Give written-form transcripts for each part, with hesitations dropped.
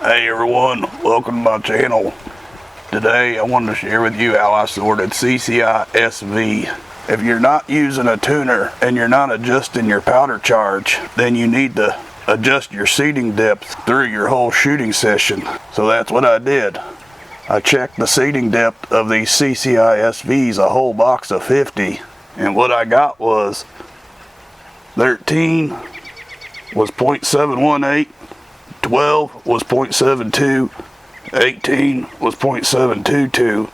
Hey everyone, welcome to my channel. Today I wanted to share with you how I sorted CCI SV. If you're not using a tuner and you're not adjusting your powder charge, then you need to adjust your seating depth through your whole shooting session. So that's what I did. I checked the seating depth of these CCI SVs, a whole box of 50, and what I got was 13 was 0.718, 12 was 0.72, 18 was 0.722,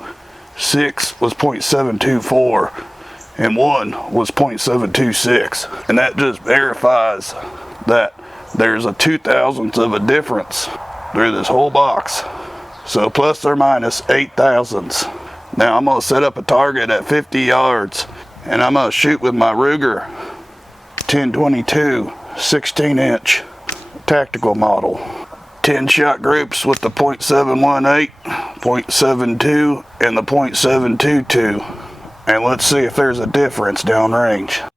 6 was 0.724, and 1 was 0.726. And that just verifies that there's a 0.02 of a difference through this whole box. So plus or minus 0.08. Now I'm going to set up a target at 50 yards and I'm going to shoot with my Ruger 1022 16-inch tactical model. 10 shot groups with the 0.718, 0.72, and the 0.722. And let's see if there's a difference downrange.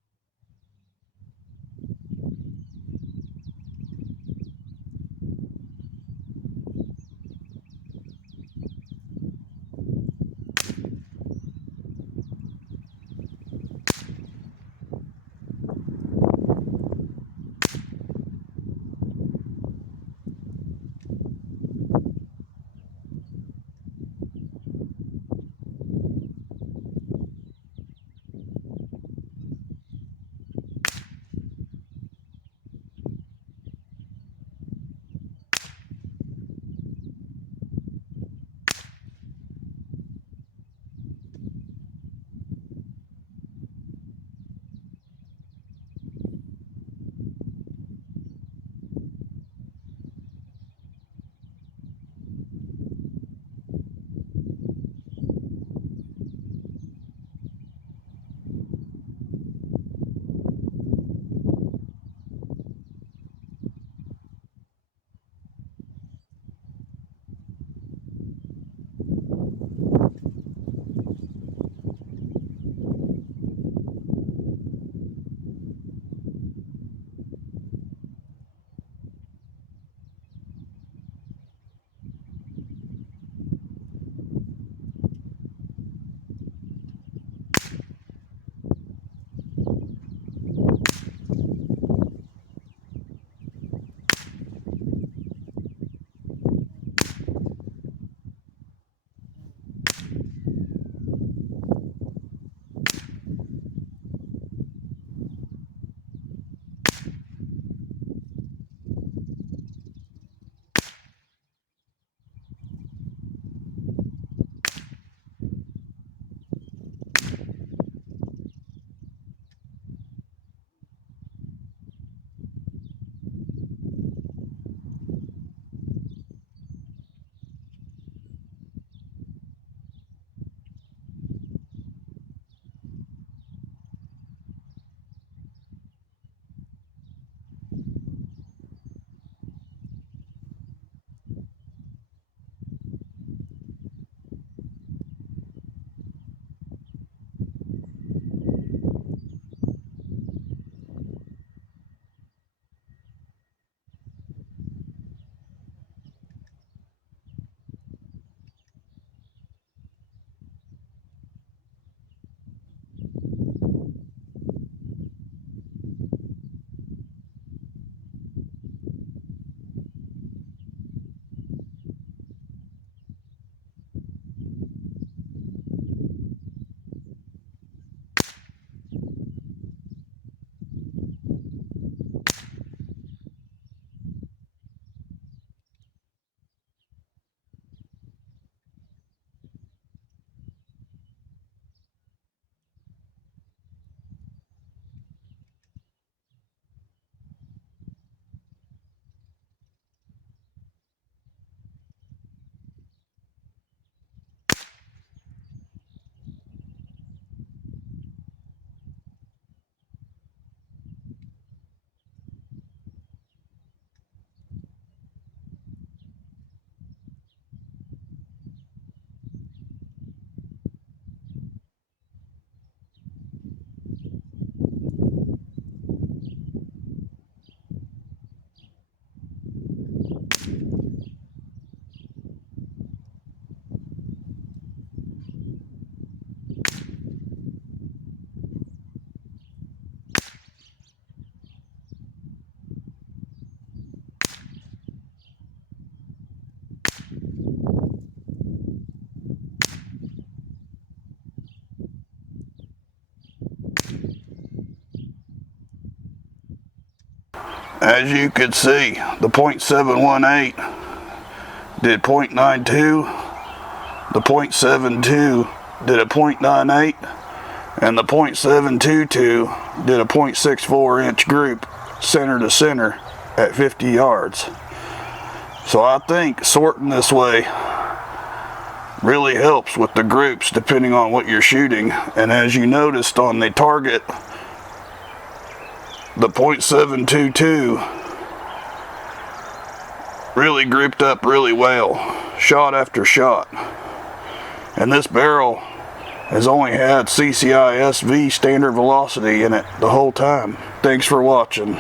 As you can see, the .718 did .92, the .72 did a .98, and the .722 did a .64 inch group center to center at 50 yards. So I think sorting this way really helps with the groups depending on what you're shooting. And as you noticed on the target, the .722 really grouped up really well, shot after shot. And this barrel has only had CCI SV standard velocity in it the whole time. Thanks for watching.